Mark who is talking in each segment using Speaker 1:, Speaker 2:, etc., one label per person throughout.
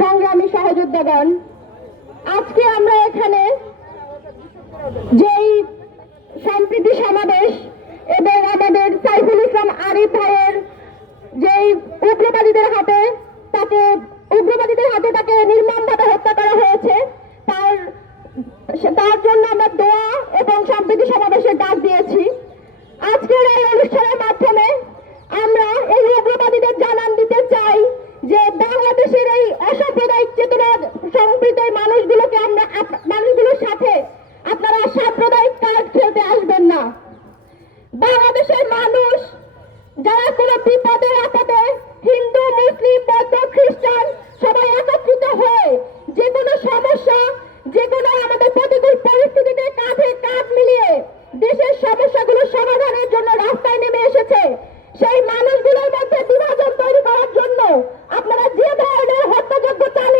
Speaker 1: সংগ্রামী সহযোদ্ধাগণ আজকে আমরা এখানে যেই সম্প্রীতি সমাবেশ কোনো বিপদে আপদে হিন্দু, মুসলিম, বৌদ্ধ, খ্রিস্টান সবাই একত্রিত হয়ে যে কোনো সমস্যা যে কোনো আমাদের প্রতিকূল পরিস্থিতিতে কাঁধে কাঁধ মিলিয়ে দেশের সমস্যাগুলো সমাধানের জন্য রাস্তায় নেমে এসেছে। সেই মানুষগুলোর মধ্যে বিভাজন তৈরি করার জন্য আপনারা যে ধরনের হত্যাযোগ্য চালিয়ে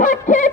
Speaker 1: পক্ষে